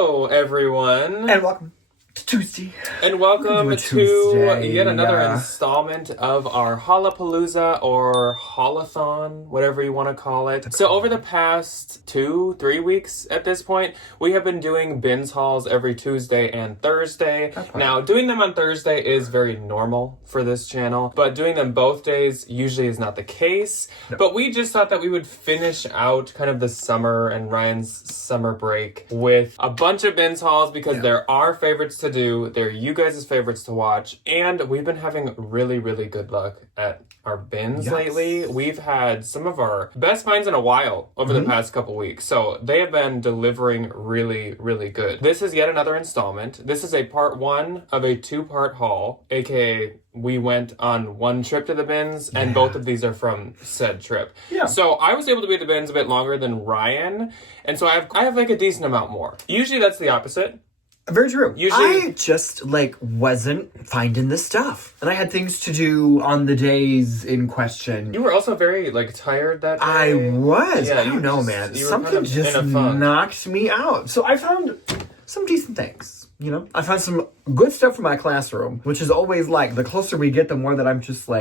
Hello, everyone. And welcome to Tuesday. And welcome to Tuesday, yet another installment of our Hollapalooza or Haulathon, whatever you want to call it. So over the past 2-3 weeks at this point, we have been doing bins hauls every Tuesday and Thursday. Now, doing them on Thursday is very normal for this channel, but doing them both days usually is not the case. No. But we just thought that we would finish out kind of the summer and Ryan's summer break with a bunch of bins hauls because they're our favorites to do, they're you guys' favorites to watch, and we've been having really, really good luck at our bins lately. We've had some of our best finds in a while over the past couple weeks, so they have been delivering really, really good. This is yet another installment. This is a part one of a two-part haul, aka we went on one trip to the bins, and both of these are from said trip. So I was able to be at the bins a bit longer than Ryan, and so I have like a decent amount more. Usually that's the opposite. Very true. Usually, I just, wasn't finding the stuff. And I had things to do on the days in question. You were also very, tired that day. I was. Yeah, I don't know, man. Something kind of just knocked me out. So I found some decent things, you know? I found some good stuff for my classroom, which is always the closer we get, the more that I'm just oh,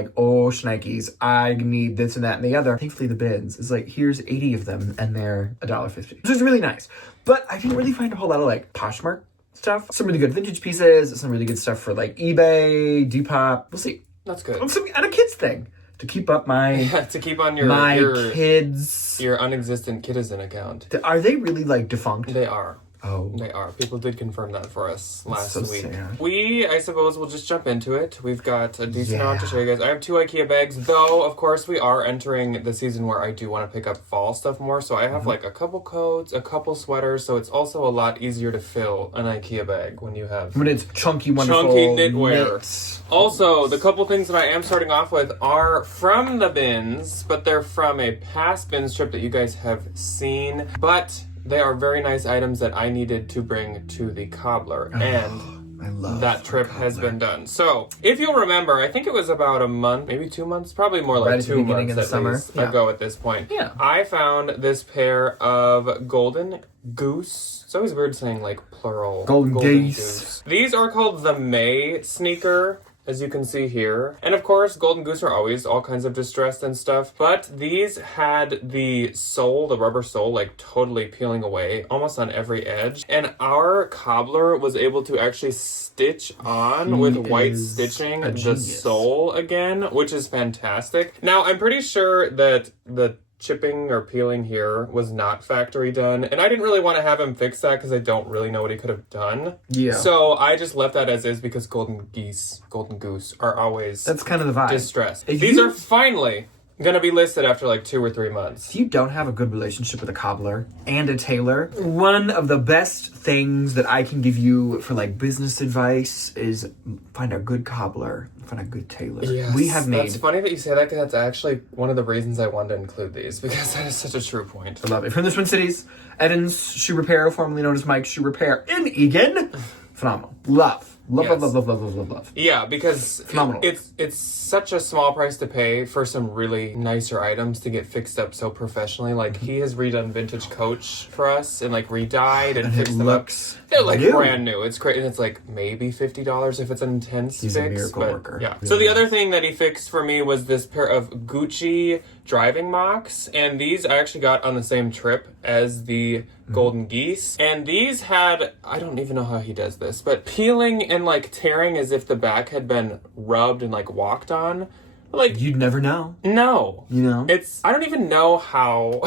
shnikes, I need this and that and the other. Thankfully, the bins is here's 80 of them, and they're $1.50, which is really nice. But I didn't really find a whole lot of, Poshmark stuff. Some really good vintage pieces, some really good stuff for eBay, Depop. We'll see. That's good. And a kids thing to keep up my to keep on your kids, your unexistent Kitizen account. Are they really defunct? They are. Oh. They are. People did confirm that for us last week. Sad. We, I suppose, will just jump into it. We've got a decent amount to show you guys. I have 2 IKEA bags, though, of course, we are entering the season where I do want to pick up fall stuff more. So I have, a couple coats, a couple sweaters, so it's also a lot easier to fill an IKEA bag when you have... When it's chunky, wonderful knitwear. Knits. Also, the couple things that I am starting off with are from the bins, but they're from a past bins trip that you guys have seen. But... they are very nice items that I needed to bring to the cobbler, and I love that trip has been done. So, if you'll remember, I think it was about a month, maybe 2 months, probably more like 2 months at least ago at this point. I found this pair of Golden Goose. It's always weird saying plural. Golden Goose. These are called the May sneaker, as you can see here. And of course, Golden Goose are always all kinds of distressed and stuff, but these had the sole, the rubber sole, totally peeling away, almost on every edge. And our cobbler was able to actually stitch on with white stitching the sole again, which is fantastic. Now, I'm pretty sure that the chipping or peeling here was not factory done, and I didn't really want to have him fix that because I don't really know what he could have done. So I just left that as is because Golden Goose are always that's kind of the vibe. Distressed. These are finally gonna be listed after 2 or 3 months. If you don't have a good relationship with a cobbler and a tailor, one of the best things that I can give you for business advice is find a good cobbler, find a good tailor. Yes, we have made. That's funny that you say that because that's actually one of the reasons I wanted to include these because that is such a true point. I love it. From the Twin Cities, Evans Shoe Repair, formerly known as Mike's Shoe Repair in Egan. Phenomenal. Love. Love. Yeah, because phenomenal. It's such a small price to pay for some really nicer items to get fixed up so professionally. He has redone vintage Coach for us and re-dyed and fixed them up. They're brand new. It's great, and it's maybe $50 if it's an intense He's fix. A miracle worker. Yeah. So the other thing that he fixed for me was this pair of Gucci driving mocks, and these I actually got on the same trip as the Golden Geese, and these had, I don't even know how he does this, but peeling and tearing as if the back had been rubbed and walked on. You'd never know. No. You know? I don't even know how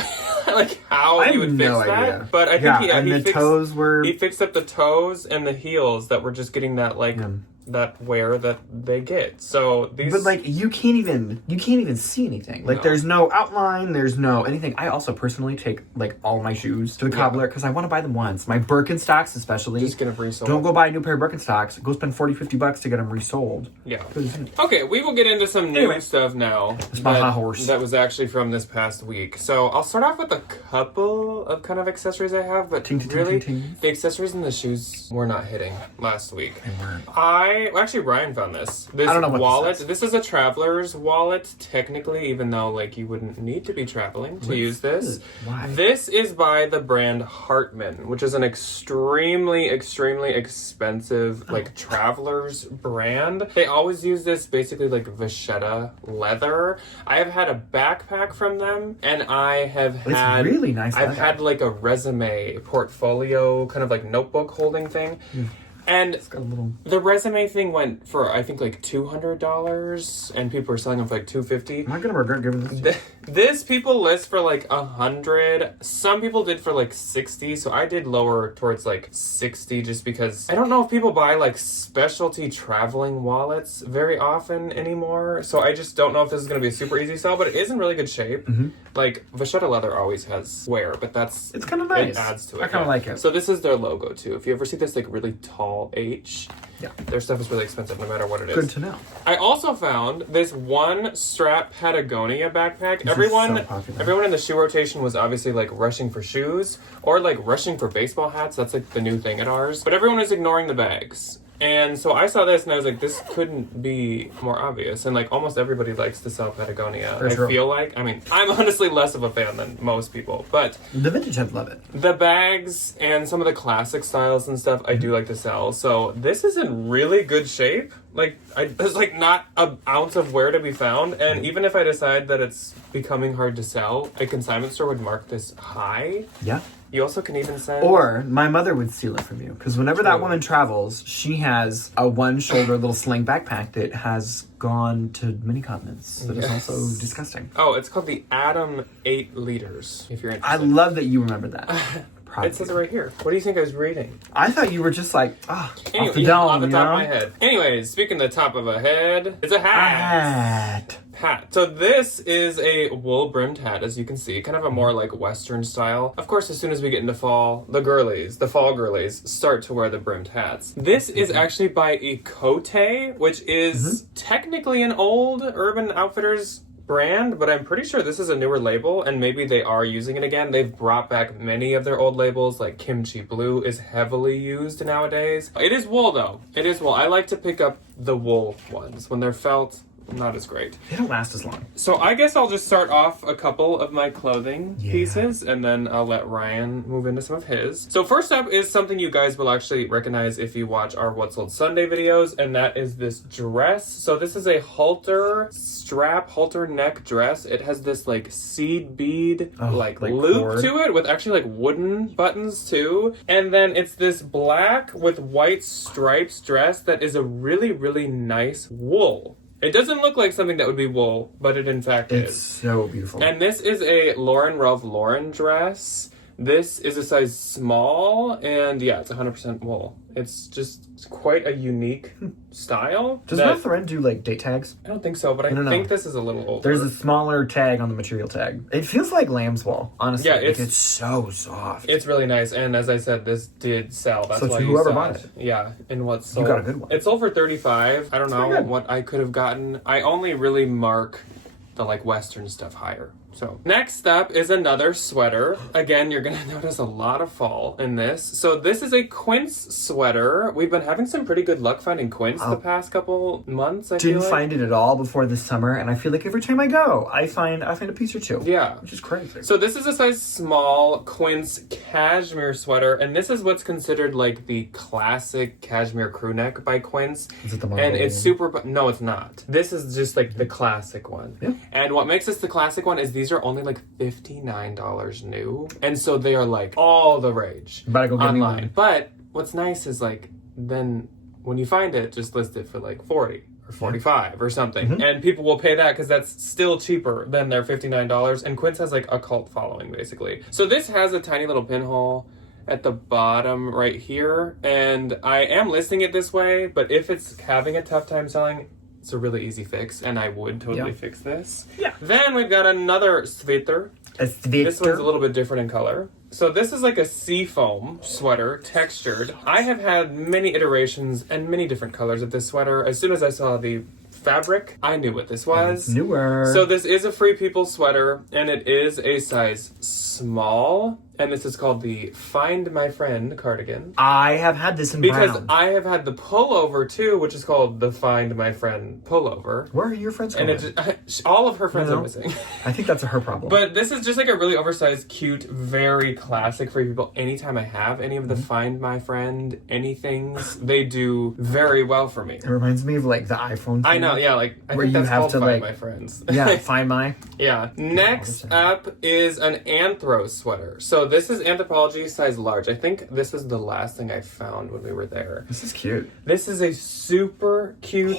how you would fix that. But I think he fixed up the toes and the heels that were just getting that that wear that they get. So these, but you can't even see anything. There's no outline, there's no anything. I also personally take all my shoes to the cobbler because I want to buy them once. My Birkenstocks especially. Just get them resold. Don't go buy a new pair of Birkenstocks. Go spend $40-$50 to get them resold. Yeah. Okay, we will get into some new stuff now. It's my hot horse. That was actually from this past week. So I'll start off with a couple of kind of accessories I have, but really the accessories and the shoes were not hitting last week. They weren't. Actually, Ryan found this. This I don't know what wallet. this This is a traveler's wallet, technically, even though like you wouldn't need to be traveling to use this. Why? This is by the brand Hartman, which is an extremely expensive like traveler's brand. They always use this basically like vachetta leather. I have had a backpack from them, and I have had really nice I've leather. had like a resume portfolio kind of like notebook holding thing. And It's got a little... the resume thing went for I think like $200, and people were selling them for like $250. Am I gonna regret giving this to you? This people list for like $100. Some people did for like $60, so I did lower towards like $60 just because I don't know if people buy like specialty traveling wallets very often anymore. So I just don't know if this is gonna be a super easy sell, but it is in really good shape. Like vachetta leather always has wear, but It's kind of nice. it adds to it. I kind of like it. So this is their logo too. If you ever see this like really tall H, Yeah. their stuff is really expensive no matter what it is. Good to know. I also found this one strap Patagonia backpack. This is so popular. Everyone in the shoe rotation was obviously like rushing for shoes or like rushing for baseball hats. That's like the new thing at ours. But everyone was ignoring the bags. And so I saw this and I was like, this couldn't be more obvious. And like almost everybody likes to sell Patagonia. For I sure. feel like. I mean, I'm honestly less of a fan than most people. But The vintage heads love it. the bags and some of the classic styles and stuff I do like to sell. So this is in really good shape. Like there's like not an ounce of wear to be found. And even if I decide that it's becoming hard to sell, a consignment store would mark this high. Yeah. You also can even send... Or my mother would steal it from you. Because whenever that True. woman travels, she has a one-shoulder little sling backpack that has gone to many continents. That is Yes. also disgusting. Oh, it's called the Atom 8 liters, if you're I interested. love that you remember that. Proud It of says it you. right here. What do you think I was reading? I thought you were just like, off Anyway, the yeah, dome, off the you top know? of my head. Anyways, speaking of the top of a head, it's a A hat. hat. So this is a wool brimmed hat, as you can see, kind of a more like Western style. Of course, as soon as we get into fall, the fall girlies start to wear the brimmed hats. This is actually by Ecote, which is technically an old Urban Outfitters brand, but I'm pretty sure this is a newer label, and maybe they are using it again. They've brought back many of their old labels, like Kimchi Blue is heavily used nowadays. It is wool though. It is wool. I like to pick up the wool ones. When they're felt, not as great. They don't last as long. So I guess I'll just start off a couple of my clothing Yeah. pieces, and then I'll let Ryan move into some of his. So first up is something you guys will actually recognize if you watch our What's Sold Sunday videos, and that is this dress. So this is a halter neck dress. It has this like seed bead like loop cord. to it with actually like wooden buttons too. And then it's this black with white stripes dress that is a really nice wool. It doesn't look like something that would be wool, but it in fact It's is. so beautiful. And this is a Ralph Lauren dress. This is a size small, and yeah, it's 100% wool. It's just quite a unique style. Does that- Ralph Lauren do like date tags? I don't think so, but I No. think this is a little older. There's a smaller tag on the material tag. It feels like lamb's wool, honestly. Yeah, Like, it's- it's so soft. It's really nice, and as I said, this did sell. That's So why to you whoever saw bought it. it. Yeah, and what's sold. got a good one. It's sold for $35. I don't pretty know good. what I could have gotten. I only really mark the like Western stuff higher. So next up is another sweater. Again, you're gonna notice a lot of fall in this. So this is a quince sweater. We've been having some pretty good luck finding quince the past couple months. I feel Didn't like. find it at all before this summer, and I feel like every time I go, I find a piece or two. Yeah. Which is crazy. So this is a size small quince cashmere sweater, and this is what's considered like the classic cashmere crew neck by Quince. Is it the And Mongolian? it's super, no, it's not. This is just like the classic one. Yeah. And what makes this the classic one is these are only like $59 new. And so they are like all the rage Better go get me online. one. But what's nice is like, then when you find it, just list it for like 40 or 45 or something. Mm-hmm. And people will pay that because that's still cheaper than their $59. And Quince has like a cult following basically. So this has a tiny little pinhole at the bottom right here. And I am listing it this way, but if it's having a tough time selling, it's a really easy fix, and I would totally fix this. Yeah. Then we've got another sweater. A This one's a little bit different in color. So this is like a seafoam sweater, textured. I have had many iterations and many different colors of this sweater. As soon as I saw the fabric, I knew what this was. Newer. So this is a Free People sweater, and it is a size small, and this is called the Find My Friend cardigan. I have had this in Because brown. I have had the pullover too, which is called the Find My Friend pullover. Where are your friends And going? all of her friends No. are missing. I think that's her problem. But this is just like a really oversized, cute, very classic for people. Anytime I have any of the Find My Friend anythings, they do very well for me. It reminds me of like the iPhone. I thing. know, yeah, like I Where think you that's have called to, Find like- My Friends. Yeah, Find My. Yeah. Next up is an anthro sweater. So this is Anthropologie size large. I think this is the last thing I found when we were there. This is cute. This is a super cute,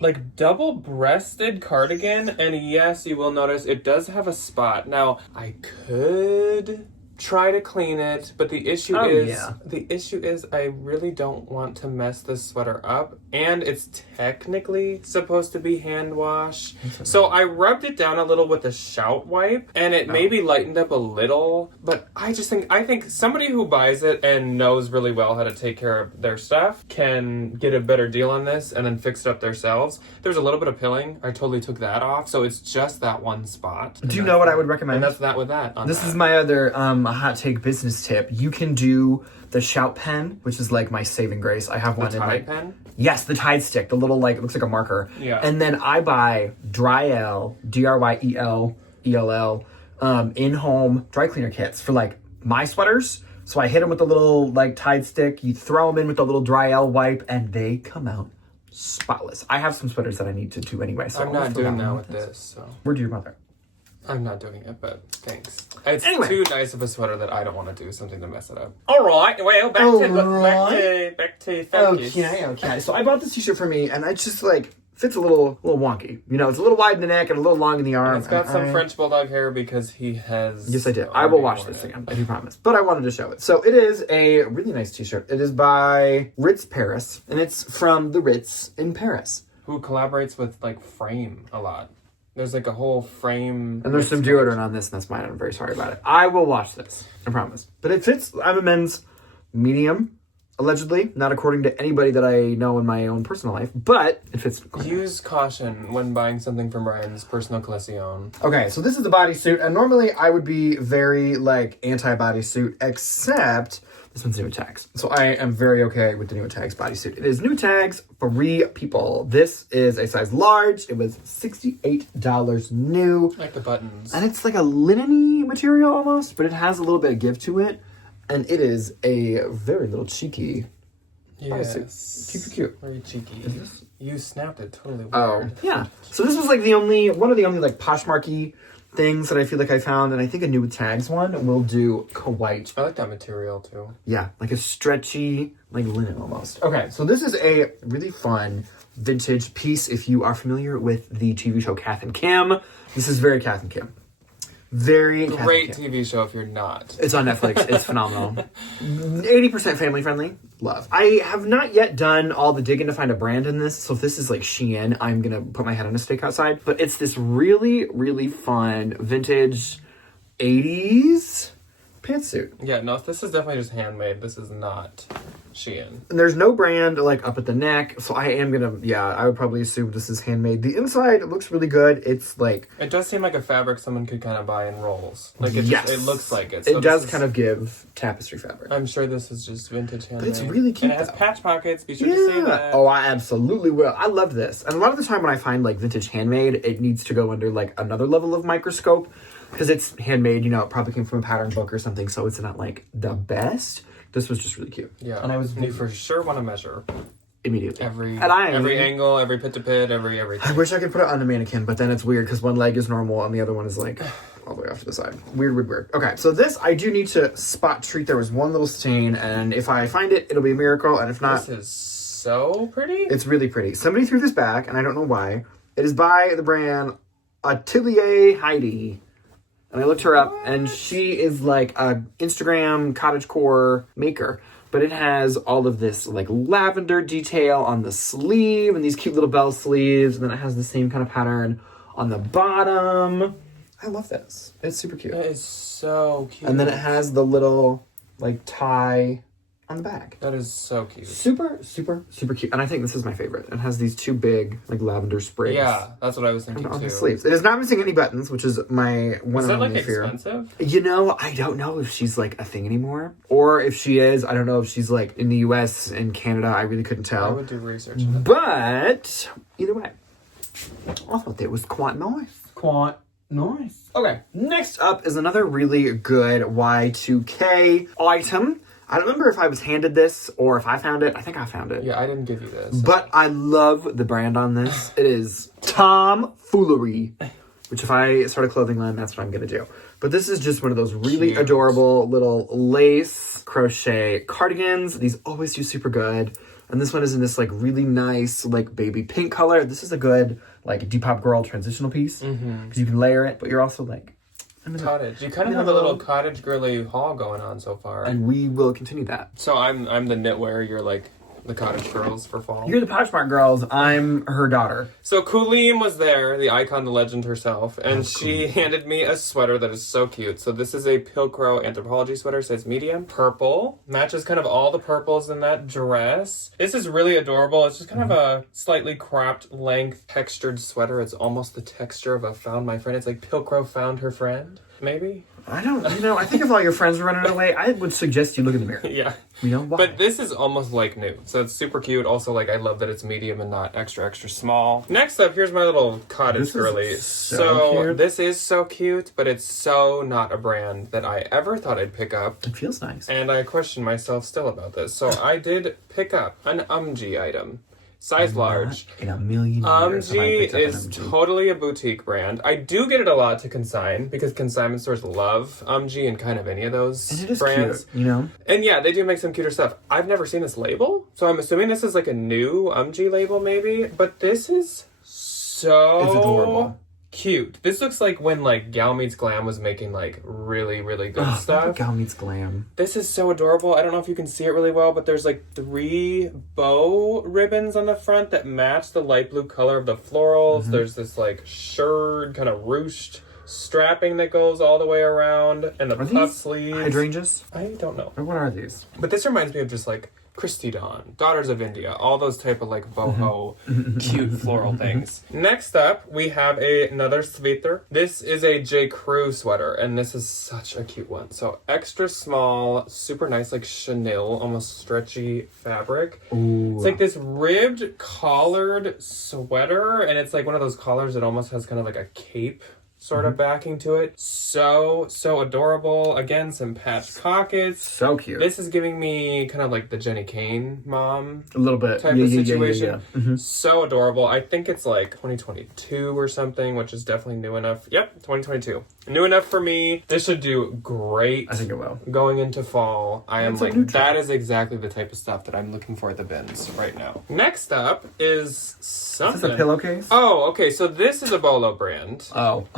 like double-breasted cardigan, and yes, you will notice it does have a spot. Now, I could try to clean it, but the issue is I really don't want to mess this sweater up, and it's technically supposed to be hand wash. So I rubbed it down a little with a shout wipe, and it maybe lightened up a little, but I think somebody who buys it and knows really well how to take care of their stuff can get a better deal on this and then fix it up themselves. There's a little bit of pilling. I totally took that off, so it's just that one spot. Do you know what I would recommend? And that's that with that. This is my other hot take business tip. You can do the shout pen, which is like my saving grace. I have one in Tide like pen? yes, the Tide stick, the little like it looks like a marker. Yeah. And then I buy Dryell, Dryell, in-home dry cleaner kits for like my sweaters. So I hit them with the little like Tide stick. You throw them in with the little Dryell wipe, and they come out spotless. I have some sweaters that I need to do anyway. So I'm I'll not throw doing that that one with this, so Where'd your mother? I'm not doing it, but thanks. It's Anyway. too nice of a sweater that I don't want to do something to mess it up. All right, well, back to focus. Okay. So I bought this t-shirt for me, and it just like fits a little wonky. You know, it's a little wide in the neck and a little long in the arm. It's got some I- French bulldog hair because he has. Yes, I did. I will wash this again. I do promise. But I wanted to show it. So it is a really nice t-shirt. It is by Ritz Paris, and it's from the Ritz in Paris. Who collaborates with like Frame a lot. There's like a whole Frame. And there's some deodorant on this, and that's mine. I'm very sorry about it. I will wash this. I promise. But it fits. I'm a men's medium, allegedly. Not according to anybody that I know in my own personal life. But it fits. Use caution when buying something from Brian's personal collection. Okay, so this is the bodysuit. And normally I would be very, like, anti-bodysuit, except this one's new tags. So I am very okay with the new tags bodysuit. It is new tags, 3 people. This is a size large. It was $68 new. I like the buttons. And it's like a linen-y material almost, but it has a little bit of give to it. And it is a very little cheeky bodysuit. Yes. Cute. Very cheeky. You snapped it totally weird. Oh, yeah. So this was like one of the only like Poshmarky things that I feel like I found, and I think a new tags one will do quite. I like that material too. Yeah, like a stretchy, like linen almost. Okay, so this is a really fun vintage piece. If you are familiar with the TV show Kath and Kim, this is very Kath and Kim. Very Kath and Great Kim. TV show if you're not. It's on Netflix. It's phenomenal. 80% family friendly. Love. I have not yet done all the digging to find a brand in this. So if this is like Shein, I'm going to put my head on a stake outside. But it's this really, really fun vintage 80s pantsuit. Yeah, no, this is definitely just handmade. This is not Shein. And there's no brand like up at the neck. So I am going to, I would probably assume this is handmade. The inside, it looks really good. It's like... It does seem like a fabric someone could kind of buy in rolls. Like it, Yes. it looks like it. It does kind of give tapestry fabric. I'm sure this is just vintage handmade. it's really cute, And it has though. patch pockets. Be sure to say that. Oh, I absolutely will. I love this. And a lot of the time when I find like vintage handmade, it needs to go under like another level of microscope because it's handmade, it probably came from a pattern book or something, so it's not like the best. This was just really cute. Yeah. And I was You for sure want to measure immediately. every And angle, every pit to pit, everything. I wish I could put it on a mannequin, but then it's weird because one leg is normal and the other one is like all the way off to the side. Weird. Okay, so this I do need to spot treat. There was one little stain, and if I find it, it'll be a miracle, and if not, This is so pretty. it's really pretty. Somebody threw this back, and I don't know why. It is by the brand Atelier Heidi. And I looked her up, and she is like a Instagram cottagecore maker. But it has all of this like lavender detail on the sleeve and these cute little bell sleeves. And then it has the same kind of pattern on the bottom. I love this. It's super cute. That is so cute. And then it has the little like tie on the back. That is so cute. Super, super, super cute. And I think this is my favorite. It has these two big, like, lavender sprigs. Yeah, that's what I was thinking on too. the sleeves. It is not missing any buttons, which is my one Is that and like only fear. expensive? You know, I don't know if she's like a thing anymore, or if she is. I don't know if she's like in the U.S. and Canada. I really couldn't tell. I would do research on that. But either way, I thought that was quite nice. Quite nice. Okay, next up is another really good Y2K item. I don't remember if I was handed this or if I found it. I think I found it. Yeah, I didn't give you this. But I love the brand on this. It is Tomfoolery, which if I start a clothing line, that's what I'm going to do. But this is just one of those really Cute. adorable little lace crochet cardigans. These always do super good. And this one is in this like really nice like baby pink color. This is a good like Depop Girl transitional piece because you can layer it, but you're also like cottage. You kind of have a little cottage girly haul going on so far. and we will continue that. So I'm the knitwear. You're like the cottage girls for fall. You're the Poshmark girls. I'm her daughter. So Kulim was there, the icon, the legend herself, and she handed me a sweater that is so cute. So this is a Pilcrow Anthropology sweater, says medium. Purple. Matches kind of all the purples in that dress. This is really adorable. It's just kind of a slightly cropped length textured sweater. It's almost the texture of a found my friend. It's like Pilcrow found her friend, maybe? I don't, I think if all your friends are running away, I would suggest you look in the mirror. Yeah. Why? But this is almost like new. So it's super cute. Also, like, I love that it's medium and not extra, extra small. Next up, here's my little cottage girly. So cute. this is so cute, but it's so not a brand that I ever thought I'd pick up. It feels nice. And I question myself still about this. So I did pick up an UMG item. Size large. In a million years have I UMG picked up an is UMG. totally a boutique brand. I do get it a lot to consign because consignment stores love UMG and kind of any of those And it is brands. cute, And yeah, they do make some cuter stuff. I've never seen this label, so I'm assuming this is like a new UMG label maybe. But this is so It's adorable. cute. This looks like when like Gal Meets Glam was making like really, really good stuff. Gal Meets Glam. This is so adorable. I don't know if you can see it really well, but there's like 3 bow ribbons on the front that match the light blue color of the florals. There's this like shirred kind of ruched strapping that goes all the way around, and the puff sleeves. Hydrangeas? I don't know. Or what are these? But this reminds me of just like Christy Dawn, Daughters of India, all those type of like boho, cute floral things. Next up, we have another sweater. This is a J. Crew sweater, and this is such a cute one. So extra small, super nice, like chenille, almost stretchy fabric. Ooh. It's like this ribbed collared sweater, and it's like one of those collars that almost has kind of like a cape sort of backing to it. So adorable. Again, some patch pockets. So cute. This is giving me kind of like the Jenny Kane mom a little bit. type of situation. Yeah. So adorable. I think it's like 2022 or something, which is definitely new enough. Yep, 2022. New enough for me. This should do great. I think it will. Going into fall. I am It's a like, neutral. that is exactly the type of stuff that I'm looking for at the bins right now. Next up is something. Is this a pillowcase? Oh, okay. So this is a Bolo brand. Oh.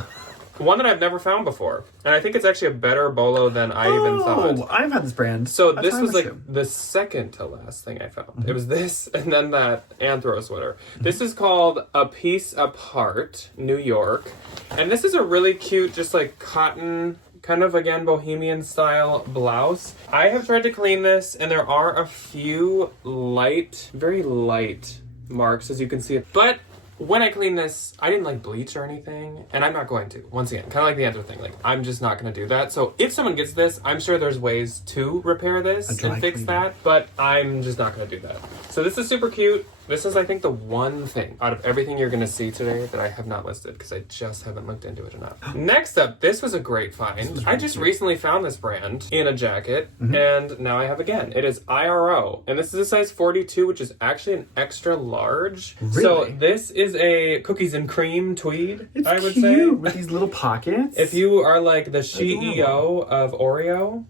One that I've never found before. And I think it's actually a better Bolo than I even thought. I've had this brand. So That's this how I was like assume. the second to last thing I found. It was this and then that Anthro sweater. This is called A Piece Apart, New York. And this is a really cute, just like cotton, kind of again bohemian style blouse. I have tried to clean this and there are a few light, very light marks as you can see it. But when I clean this, I didn't like bleach or anything, and I'm not going to. Once again, kind of like the Anthro thing, like I'm just not going to do that. So if someone gets this, I'm sure there's ways to repair this and fix that, but I'm just not going to do that. So this is super cute. This is, I think, the one thing out of everything you're going to see today that I have not listed because I just haven't looked into it enough. Next up, this was a great find. I just recently found this brand in a jacket, and now I have again. It is IRO, and this is a size 42, which is actually an extra large. Really? So this is a cookies and cream tweed, It's I would cute say. with these little pockets. If you are like the CEO of Oreo,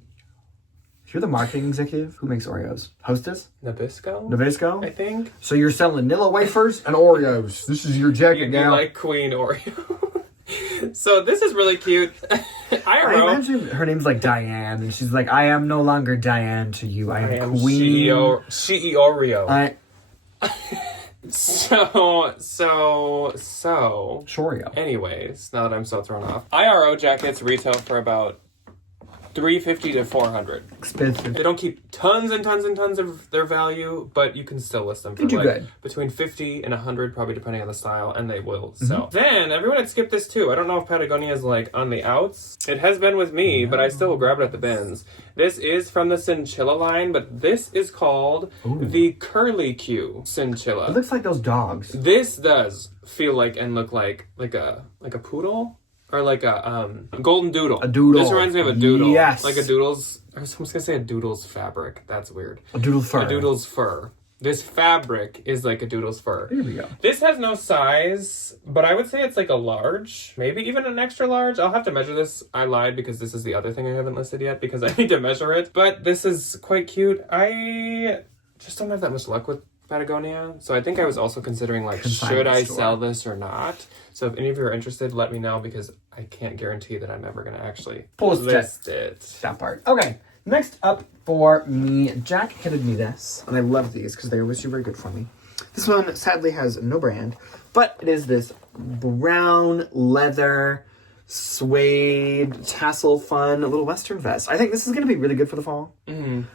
You're the marketing executive who makes Oreos. Hostess? Nabisco, Nabisco? I think. So you're selling Nilla wafers and Oreos. This is your jacket You now. like Queen Oreo. So this is really cute. I IRO. imagine her name's like Diane, and she's like, I am no longer Diane to you. I am Queen. CEO Oreo. I So. Shorio. Anyways, now that I'm so thrown off, IRO jackets retail for about $350 to $400. Expensive. They don't keep tons and tons and tons of their value, but you can still list them for do like good. between 50 and 100, probably depending on the style, and they will sell. Then everyone had skipped this too. I don't know if Patagonia is like on the outs. It has been with me, but I still will grab it at the bins. This is from the Chinchilla line, but this is called the Curly Q Chinchilla. It looks like those dogs. This does feel like and look like a poodle. Or like a golden doodle. A doodle. This reminds me of a doodle. Yes. Like a doodle's... I was going to say a doodle's fabric. That's weird. A doodle's fur. A doodle's fur. This fabric is like a doodle's fur. Here we go. This has no size, but I would say it's like a large. Maybe even an extra large. I'll have to measure this. I lied because this is the other thing I haven't listed yet because I need to measure it. But this is quite cute. I just don't have that much luck with Patagonia. So I think I was also considering like, should I sell this or not? So if any of you are interested, let me know because I can't guarantee that I'm ever going to actually list it. That part. Okay. Next up for me, Jack handed me this. And I love these because they always do very good for me. This one sadly has no brand, but it is this brown leather suede tassel fun little western vest. I think this is going to be really good for the fall.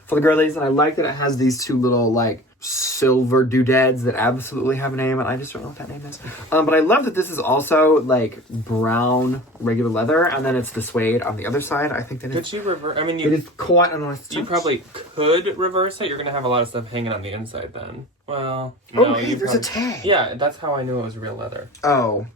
For the girlies. And I like that it has these two little like silver doodads that absolutely have a name, and I just don't know what that name is. But I love that this is also like brown regular leather, and then it's the suede on the other side. I think that Could you reverse? I mean, it is quite a nice touch. You probably could reverse it. You're gonna have a lot of stuff hanging on the inside then. Well, no, hey, there's a tag. Yeah, that's how I knew it was real leather. Oh,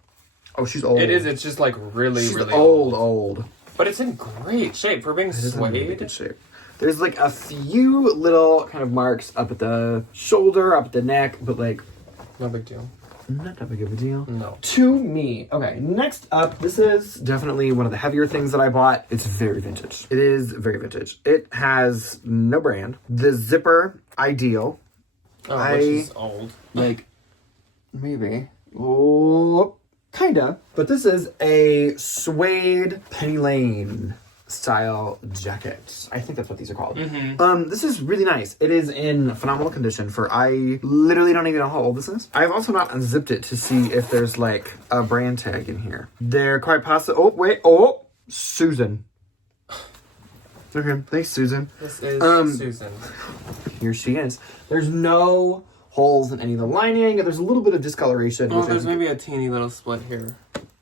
she's old. It is. It's just like really old. But it's in great shape for being suede. Really good shape. There's like a few little kind of marks up at the shoulder, up at the neck, but like... No big deal. Not that big of a deal. No. To me. Okay, next up, this is definitely one of the heavier things that I bought. It's very vintage. It is very vintage. It has no brand. The zipper, ideal. Oh, which is old. Like, maybe. Oh, kinda. But this is a suede Penny Lane style jacket. I think that's what these are called. This is really nice. It is in phenomenal condition for I literally don't even know how old this is. I've also not unzipped it to see if there's like a brand tag in here. They're quite possible. Oh, wait. Oh, Susan. Okay, thanks, Susan. This is Susan. Here she is. There's no holes in any of the lining. There's a little bit of discoloration. Oh, there's maybe a teeny little split here.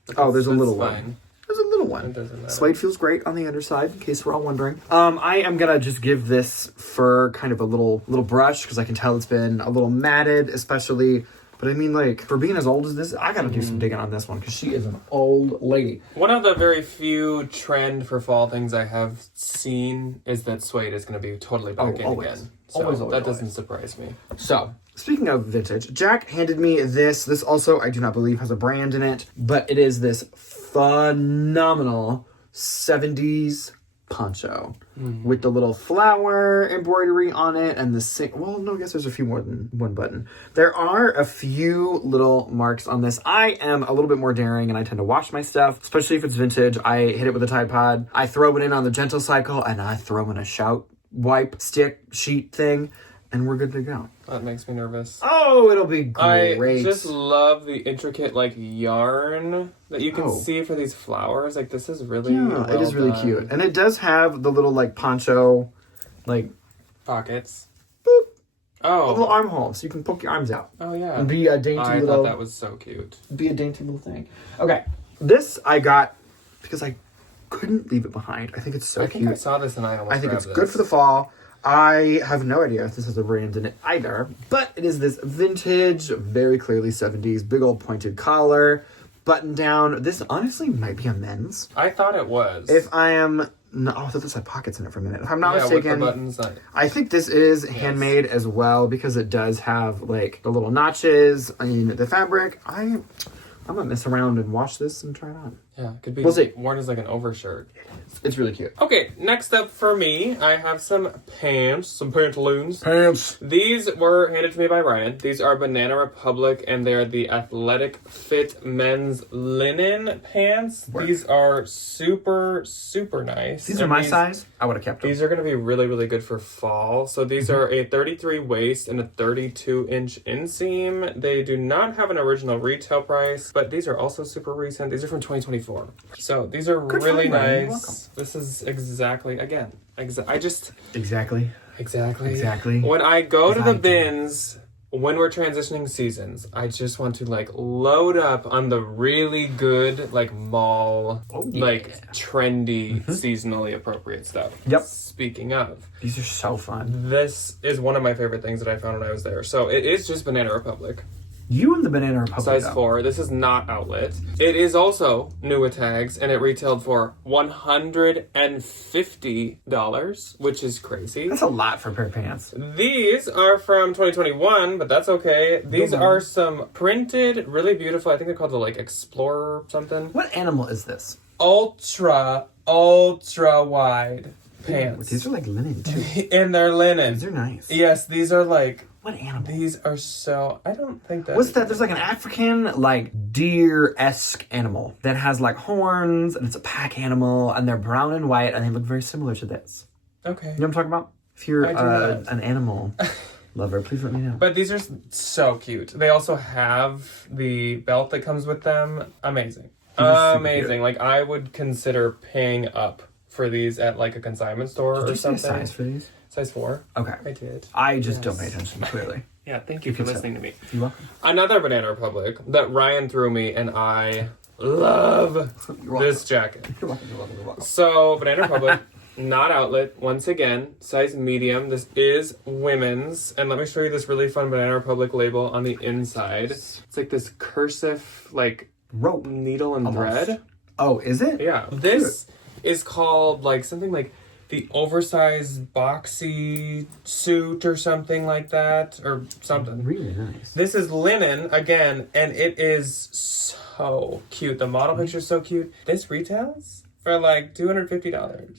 There's a little fine. one. There's a little one. It doesn't matter. Suede feels great on the underside, in case we're all wondering. I am gonna just give this fur kind of a little brush because I can tell it's been a little matted, especially. But I mean, like, for being as old as this, I gotta do some digging on this one because she is an old lady. One of the very few trend for fall things I have seen is that suede is going to be totally back in again. So Always. That doesn't surprise me. So, speaking of vintage, Jack handed me this. This also, I do not believe, has a brand in it, but it is this phenomenal 70s poncho with the little flower embroidery on it and the well, no, I guess there's a few more than one button. There are a few little marks on this. I am a little bit more daring and I tend to wash my stuff, especially if it's vintage. I hit it with a Tide Pod. I throw it in on the gentle cycle and I throw in a shout wipe stick sheet thing and we're good to go. That makes me nervous. Oh, it'll be great. I just love the intricate like yarn that you can see for these flowers. Like this is really it is really cute. And it does have the little like poncho like pockets. Boop. Oh. A little armhole so you can poke your arms out. Oh yeah. And be a dainty I little thought that was so cute. Be a dainty little thing. Okay. This I got because I couldn't leave it behind. I think it's so cute. I saw this and I almost I think grabbed it's good for the fall. I have no idea if this has a brand in it either, but it is this vintage, very clearly 70s, big old pointed collar, button down. This honestly might be a men's. I thought it was. If I am... No, I thought this had pockets in it for a minute. If I'm not mistaken, with the buttons on it. I think this is handmade as well because it does have like the little notches. I mean, the fabric. I'm gonna mess around and wash this and try it on. Yeah, it could be worn as like an overshirt. It's really cute. Okay, next up for me, I have some pants, some pantaloons. Pants. These were handed to me by Ryan. These are Banana Republic, and they're the Athletic Fit men's linen pants. These are super, super nice. These are my size. I would have kept them. These are going to be really, really good for fall. So these are a 33 waist and a 32-inch inseam. They do not have an original retail price, but these are also super recent. These are from 2025. $124. So these are Good really find, Brian. You're nice. This is exactly, again, exactly. Exactly. When I go to the Exactly. bins, when we're transitioning seasons, I just want to like load up on the really good like mall, like trendy, seasonally appropriate stuff. Yep. Speaking of, These are so fun. this is one of my favorite things that I found when I was there. So it is just Banana Republic. You and the Banana Republic. Size though. 4. This is not outlet. It is also new with tags, and it retailed for $150, which is crazy. That's a lot for a pair of pants. These are from 2021, but that's okay. These are some printed, really beautiful, I think they're called the like Explorer something. What animal is this? Ultra wide pants. These are like linen too. And they're linen. These are nice. Yes, these are like... What animal? These are so... I don't think that... What's that? There's like an African, like, deer-esque animal that has, like, horns, and it's a pack animal, and they're brown and white, and they look very similar to this. Okay. You know what I'm talking about? If you're I do not. an animal lover, please let me know. But these are so cute. They also have the belt that comes with them. Amazing. are super Amazing. cute. Like, I would consider paying up for these at, like, a consignment store Did or you say a something. size for these? Size 4. Okay. I did. I just don't pay attention, clearly. Yeah, thank you for listening to me. You're welcome. Another Banana Republic that Ryan threw me, and I love this jacket. You're welcome, you're welcome, you're welcome. So, Banana Republic, not outlet. Once again, size medium. This is women's. And let me show you this really fun Banana Republic label on the inside. It's like this cursive, like, Rope. needle and Almost. thread. Oh, is it? Yeah. This is called, like, something like the oversized boxy suit or something like that. Or something. Really nice. This is linen, again, and it is so cute. The model picture is so cute. This retails for like $250.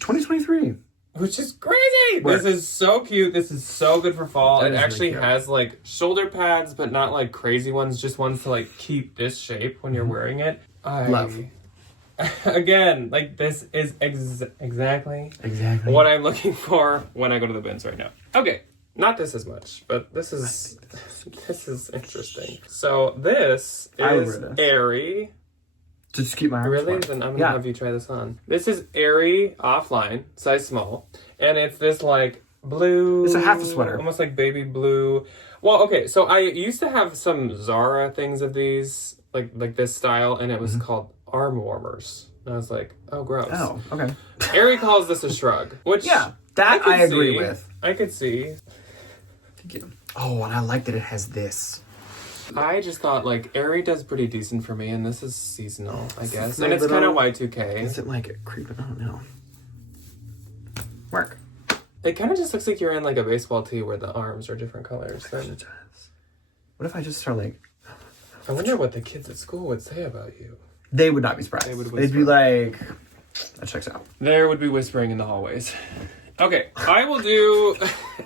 2023. Which is crazy! Where? This is so cute. This is so good for fall. That It is actually really cute. has like shoulder pads, but not like crazy ones, just ones to like keep this shape when you're wearing it. Love. Again, like this is exactly what I'm looking for when I go to the bins right now. Okay, not this as much, but this is interesting. So this I would is wear this. Airy. Just keep my arms Really? warm. Then I'm gonna have you try this on. This is Airy offline, size small, and it's this like blue. It's a half a sweater. Almost like baby blue. Well, okay, so I used to have some Zara things of these, like this style, and it was called arm warmers. And I was like, oh, gross. Oh, okay. Airy calls this a shrug, which Yeah, that could I agree see. with. I could see. Thank you. Oh, and I like that it has this. I just thought like Airy does pretty decent for me, and this is seasonal, I guess, my and it's little- kind of Y2K. Is it like creeping? I don't know. Work. It kind of just looks like you're in like a baseball tee where the arms are different colors. It does. What if I just start like... I wonder what the kids at school would say about you. They would not be surprised. They would They'd be whisper. like, that checks out. There would be whispering in the hallways. Okay, I will do.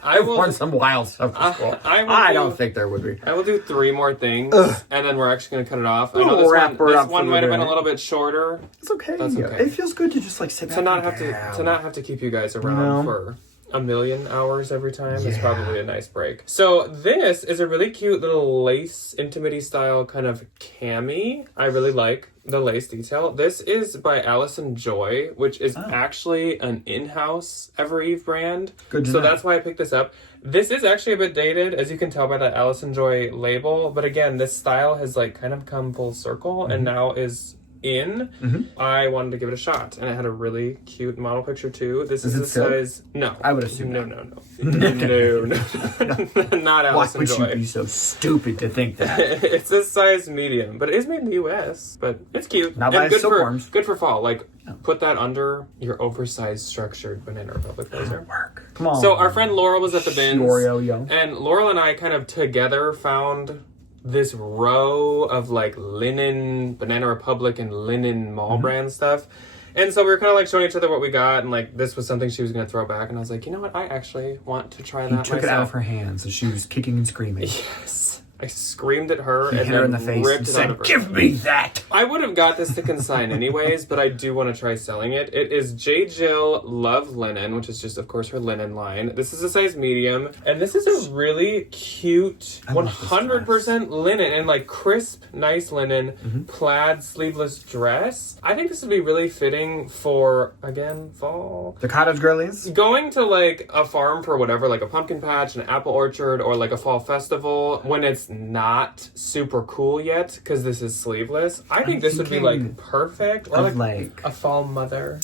I will. Worn some wild stuff for school. I will don't do- think there would be. I will do 3 more things, and then we're actually gonna cut it off. I We'll know wrap her this up one for might the have been a day. little bit shorter. It's okay. That's okay. It feels good to just like sit back To not and have to keep you guys around No. for a million hours every time is Yeah. probably a nice break. So this is a really cute little lace intimity style kind of cami. I really like the lace detail. This is by Allison Joy, which is actually an in-house Ever Eve brand. Good to So know. that's why I picked this up. This is actually a bit dated, as you can tell by that Allison Joy label. But again, this style has like kind of come full circle and now is in. I wanted to give it a shot, and it had a really cute model picture too. This is it the silk? size. No, I would assume no, not. no, not Why Allison would you Joy. be so stupid to think that? It's a size medium, but it is made in the U.S. But it's cute. Not by and good for silkworms. good for fall. Like put that under your oversized structured Banana Republic blazer. Work. Come on. So our friend Laurel was at the bins, Oreo, yo. and Laurel and I kind of together found this row of like linen Banana Republic and linen mall brand stuff. And so we were kind of like showing each other what we got, and like this was something she was going to throw back, and I was like, you know what, I actually want to try that Took myself. it out of her hands and she was kicking and screaming. Yes. I screamed at her He and hit her in then the face ripped and it out said, of her. "Give me that!" I would have got this to consign anyways, but I do want to try selling it. It is J. Jill Love Linen, which is just, of course, her linen line. This is a size medium, and this is a really cute 100% linen and like crisp, nice linen plaid sleeveless dress. I think this would be really fitting for, again, fall. The cottage girlies. Going to like a farm for whatever, like a pumpkin patch, an apple orchard, or like a fall festival when it's not super cool yet, because this is sleeveless. I think this would be like perfect. Or like a a fall mother.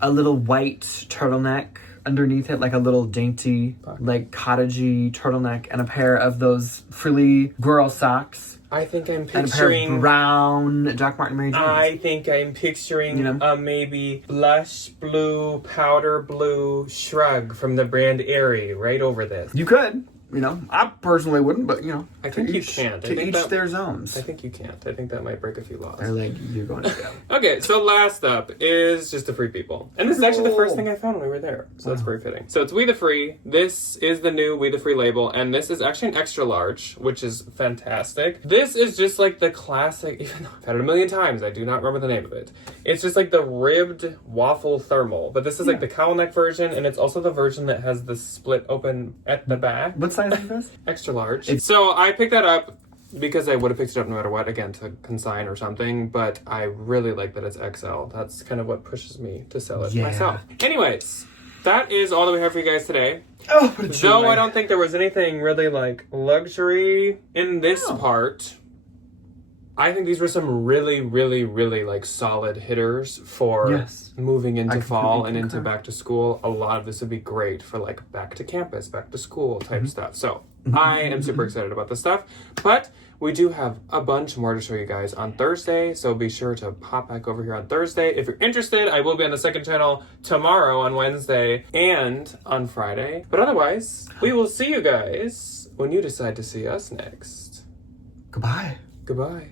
A little white turtleneck underneath it, like a little dainty, like cottagey turtleneck, and a pair of those frilly girl socks. I think I'm And a pair picturing of brown Doc Martin Mary Janes. I think I'm picturing a maybe blush blue, powder blue shrug from the brand Aerie right over this. You could. You know, I personally wouldn't, but, you know. I think you can't. To each their zones. I think you can't. I think that might break a few laws. They're like, you're going to go. Okay, so last up is just the Free People. And this is actually the first thing I found when we were there. So that's very fitting. So it's We the Free. This is the new We the Free label. And this is actually an extra large, which is fantastic. This is just like the classic, even though I've had it a million times, I do not remember the name of it. It's just like the ribbed waffle thermal. But this is like the cowl neck version. And it's also the version that has the split open at the back. What size is this? Extra large. So I picked that up because I would have picked it up no matter what, again, to consign or something, but I really like that it's XL. That's kind of what pushes me to sell it myself. Anyways, that is all that we have for you guys today. Oh, Though I don't think there was anything really like luxury in this part. I think these were some really, really, really like solid hitters for moving into fall and into back to school. A lot of this would be great for like back to campus, back to school type stuff. So I am super excited about this stuff. But we do have a bunch more to show you guys on Thursday. So be sure to pop back over here on Thursday. If you're interested, I will be on the second channel tomorrow on Wednesday and on Friday. But otherwise, we will see you guys when you decide to see us next. Goodbye. Goodbye.